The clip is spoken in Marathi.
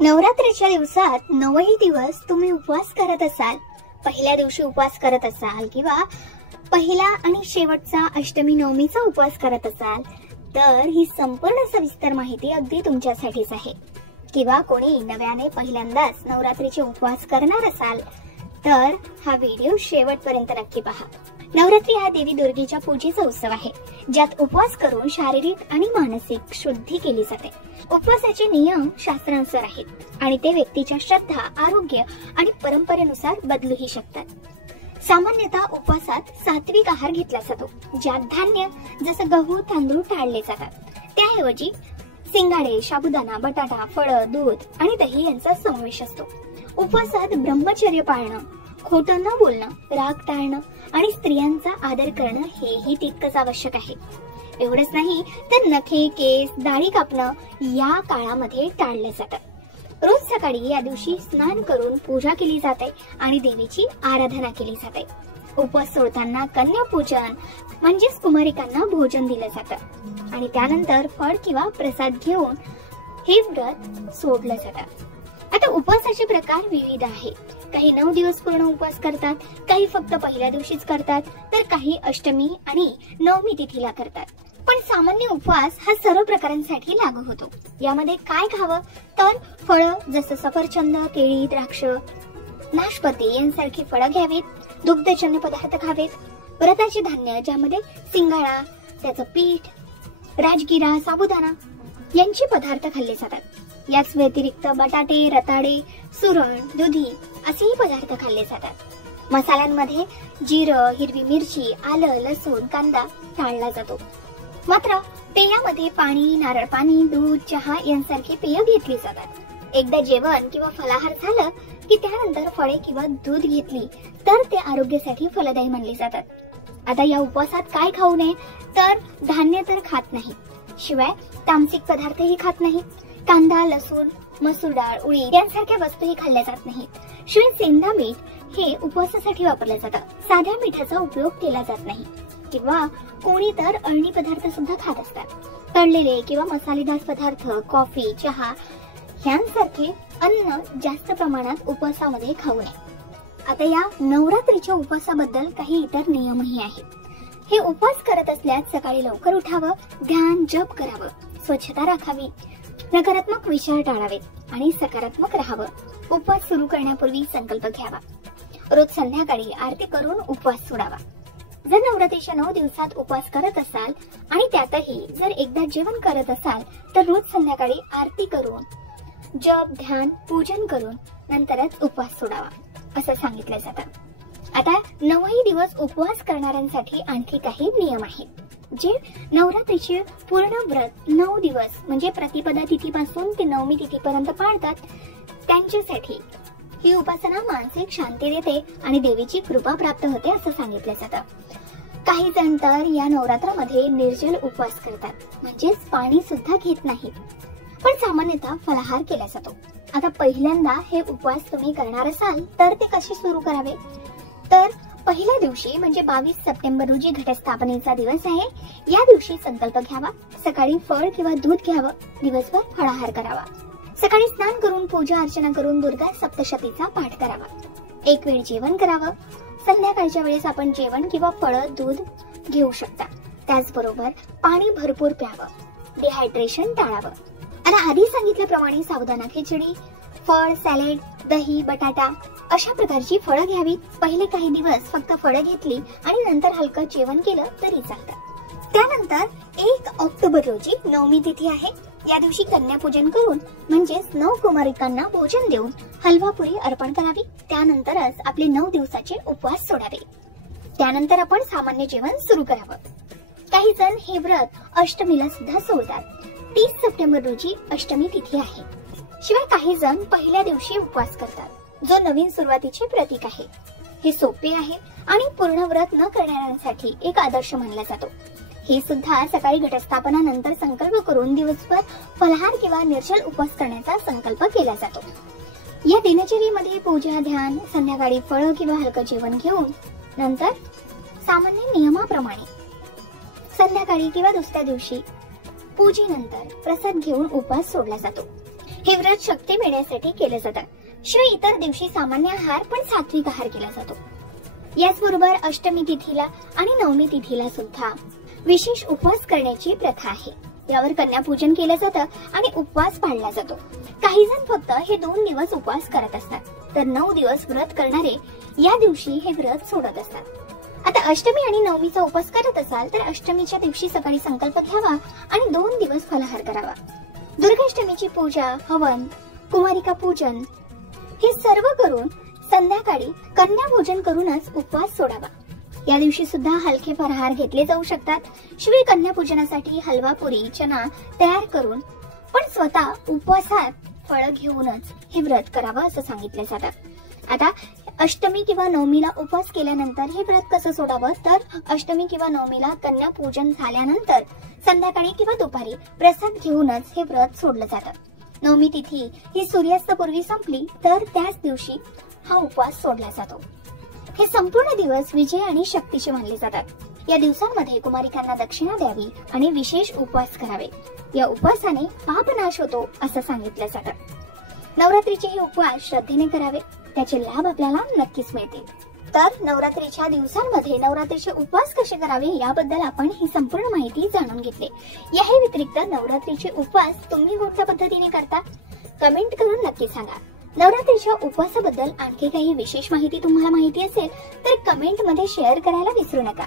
नवरात्रीच्या दिवसात 9ही दिवस तुम्ही उपवास करत असाल, पहिल्या दिवशी उपवास करत असाल किंवा पहिला आणि शेवटचा अष्टमी नवमीचा उपवास करत असाल, तर ही संपूर्ण सविस्तर माहिती अगदी तुमच्यासाठीच आहे. किंवा कोणी नव्याने पहिल्यांदाच नवरात्रीचे उपवास करणार असाल तर हा व्हिडिओ शेवटपर्यंत नक्की पहा. नवरात्री हा देवी दुर्गेच्या पूजेचा उत्सव आहे, ज्यात उपवास करून शारीरिक आणि मानसिक शुद्धी केली जाते. उपवासाचे नियम शास्त्रानुसार आहेत आणि ते व्यक्तीच्या श्रद्धा, आरोग्य आणि परंपरेनुसार बदलूही शकतात. सामान्यतः उपवासात सात्विक आहार घेतला जातो, ज्यात धान्य जसं गहू, तांदूळ टाळले जातात. त्याऐवजी सिंगाडे, साबुदाणा, बटाटा, फळं, दूध आणि दही यांचा समावेश असतो. उपवासात ब्रह्मचर्य पाळणं, खोटं न बोलणं, राग टाळणं आणि स्त्रियांचा आदर करणं हेही तितकंच आवश्यक आहे. एवढंच नाही तर नखे, केस, दाढी कापणं या काळामध्ये टाळलं जातं. रोज सकाळी या दिवशी स्नान करून पूजा केली जाते आणि देवीची आराधना केली जाते. उपवास सोडताना कन्या पूजन म्हणजेच कुमारिकांना भोजन दिलं जातं आणि त्यानंतर फळ किंवा प्रसाद घेऊन हे व्रत सोडलं जातं. आता उपवासाचे प्रकार विविध आहेत. काही 9 दिवस पूर्ण उपवास करतात, काही फक्त पहिल्या दिवशीच करतात, तर काही अष्टमी आणि नवमी तिथीला करतात. पण सामान्य उपवास हा सर्व प्रकारांसाठी लागू होतो. यामध्ये काय खावं तर फळं जसं सफरचंद, केळी, द्राक्ष, नाशपती यांसारखी फळं घ्यावीत. दुग्धजन्य पदार्थ खावेत. व्रताचे धान्य ज्यामध्ये सिंगाळा, त्याचं पीठ, राजगिरा, साबुदाणा यांचे पदार्थ खाल्ले जातात. याच व्यतिरिक्त बटाटे, रताळे, सुरण, दुधी असेही पदार्थ खाल्ले जातात. मसाल्यांमध्ये जिरं, हिरवी मिरची, आलं, लसूण, कांदा टाळला जातो. मात्र पेयामध्ये पाणी, नारळ पाणी, दूध, चहा यांसारखी पेय घेतली जातात. एकदा जेवण किंवा फलाहार झालं की त्यानंतर फळे किंवा दूध घेतली तर ते आरोग्यासाठी फलदायी मानले जातात. आता या उपवासात काय खाऊ नये तर धान्य तर खात नाही, शिवाय तामसिक पदार्थही खात नाही. कांदा, लसूण, मसूर डाळ, उडीद यांसारख्या वस्तूही खाल्ल्या जात नाहीत. शिवाय सेंधा मीठ हे उपवासासाठी वापरलं जातं. साध्या मिठाचा उपयोग केला जात नाही किंवा कोणी तर अळणी पदार्थ सुद्धा खात असतात. तळलेले किंवा मसालेदार पदार्थ, कॉफी, चहा यांसारखे अन्न जास्त प्रमाणात उपवासामध्ये खाऊ नये. आता या नवरात्रीच्या उपवासाबद्दल काही इतर नियमही आहेत. हे उपवास करत असल्यास सकाळी लवकर उठावं, ध्यान, जप करावं, स्वच्छता राखावी, नकारात्मक विचार टाळावेत आणि सकारात्मक राहावं. उपवास सुरू करण्यापूर्वी संकल्प घ्यावा. रोज संध्याकाळी आरती करून उपवास सोडावा. जर नवरात्रीच्या 9 दिवसात उपवास करत असाल आणि त्यातही जर एकदा जेवण करत असाल तर रोज संध्याकाळी आरती करून जप, ध्यान, पूजन करून नंतरच उपवास सोडावा असं सांगितलं जातं. आता 9ही दिवस उपवास करणाऱ्यांसाठी आणखी काही नियम आहेत. जे नवरात्रीचे पूर्ण व्रत 9 दिवस म्हणजे प्रतिपदा तिथीपासून ते नवमी तिथीपर्यंत पाळतात, त्यांच्यासाठी ही उपासना मानसिक शांती देते आणि देवीची कृपा प्राप्त होते असं सांगितलं जातं. काही जण तर या नवरात्रामध्ये निर्जल उपवास करतात, म्हणजेच पाणी सुद्धा घेत नाहीत. पण सामान्यतः फलाहार केला जातो. आता पहिल्यांदा हे उपवास तुम्ही करणार असाल तर ते कसे सुरू करावे तर पहिल्या दिवशी म्हणजे 22 सप्टेंबर रोजी घटस्थापनेचा दिवस आहे. या दिवशी संकल्प घ्यावा. सकाळी फळ किंवा दूध घ्यावं. दिवसभर फळाहार करावा. सकाळी स्नान करून पूजा अर्चना करून दुर्गा सप्तशतीचा पाठ करावा. एक वेळ जेवण करावं. संध्याकाळच्या वेळेस आपण जेवण किंवा फळं, दूध घेऊ शकता. त्याचबरोबर पाणी भरपूर प्यावं. डिहायड्रेशन टाळावं. आणि आधी सांगितल्याप्रमाणे साबुदाणा खिचडी, फळ, सॅलेड, दही, बटाटा अशा प्रकारची फळं घ्यावीत. पहिले काही दिवस फक्त फळं घेतली आणि नंतर हलकं जेवण केलं तरी चालतं. त्यानंतर 1 ऑक्टोबर रोजी नवमी तिथी आहे. या दिवशी कन्यापूजन करून म्हणजेच 9 कुमारिकांना भोजन देऊन हलवापुरी अर्पण करावी. त्यानंतरच आपले 9 दिवसाचे उपवास सोडावे. त्यानंतर आपण सामान्य जेवण सुरू करावं. काही जण हे व्रत अष्टमीला सुद्धा सोडतात. 30 सप्टेंबर रोजी अष्टमी तिथी आहे. शिवाय काही जण पहिल्या दिवशी उपवास करतात, जो नवीन सुरुवातीचे प्रतीक आहे. हे सोपे आहे आणि पूर्ण व्रत न करणाऱ्यांसाठी एक आदर्श मानला जातो. हे सुद्धा सकाळी घटस्थापनानंतर संकल्प करून दिवसभर फलाहार किंवा निर्जल उपवास करण्याचा संकल्प केला जातो. या दिनचर्येमध्ये पूजा, ध्यान, संध्याकाळी फळं किंवा हलकं जेवण घेऊन नंतर सामान्य नियमाप्रमाणे संध्याकाळी किंवा दुसऱ्या दिवशी पूजेनंतर प्रसाद घेऊन उपवास सोडला जातो. हे व्रत शक्ती मिळण्यासाठी केलं जातं. शिवाय इतर दिवशी सामान्य आहार पण सात्विक आहार केला जातो. याचबरोबर अष्टमी तिथीला आणि नवमी तिथीला सुद्धा विशेष उपवास करण्याची प्रथा आहे. यावर कन्यापूजन केलं जातं आणि उपवास पाळला जातो. काही जण फक्त हे 2 दिवस उपवास करत असतात, तर 9 दिवस व्रत करणारे या दिवशी हे व्रत सोडत असतात. आता अष्टमी आणि नवमीचा उपवास करत असाल तर अष्टमीच्या दिवशी सकाळी संकल्प घ्यावा आणि 2 दिवस फलाहार करावा. दुर्गाष्टमीची पूजा, हवन, कुमारिका पूजन हे सर्व करून संध्याकाळी कन्यापूजन करूनच उपवास सोडावा. या दिवशी सुद्धा हलके फराहार घेतले जाऊ शकतात. शिवाय कन्यापूजनासाठी हलवा, पुरी, चना तयार करून पण स्वतः उपवासात फळं घेऊनच हे व्रत करावं असं सांगितलं जातं. आता अष्टमी किंवा नवमीला उपवास केल्यानंतर हे व्रत कसं सोडावं, तर अष्टमी किंवा नवमीला कन्यापूजन झाल्यानंतर संध्याकाळी किंवा दुपारी प्रसाद घेऊनच हे व्रत सोडलं जातं. नवमी तिथी ही सूर्यास्तापूर्वी संपली तर त्याच दिवशी हा उपवास सोडला जातो. हे संपूर्ण दिवस विजय आणि शक्तीचे मानले जातात. या दिवसांमध्ये कुमारिकांना दक्षिणा द्यावी आणि विशेष उपवास करावे. या उपवासाने पापनाश होतो असं सांगितलं जातं. नवरात्रीचे हे उपवास श्रद्धेने करावे, त्याचे लाभ आपल्याला नक्कीच मिळतील. तर नवरात्रीच्या दिवसांमध्ये नवरात्रीचे उपवास कसे करावे याबद्दल आपण ही संपूर्ण माहिती जाणून घेतली. याही व्यतिरिक्त नवरात्रीचे उपवास तुम्ही कोणत्या पद्धतीने करता कमेंट करून नक्की सांगा. नवरात्रीच्या उपवासाबद्दल आणखी काही विशेष माहिती तुम्हाला माहिती असेल तर कमेंट मध्ये शेअर करायला विसरू नका.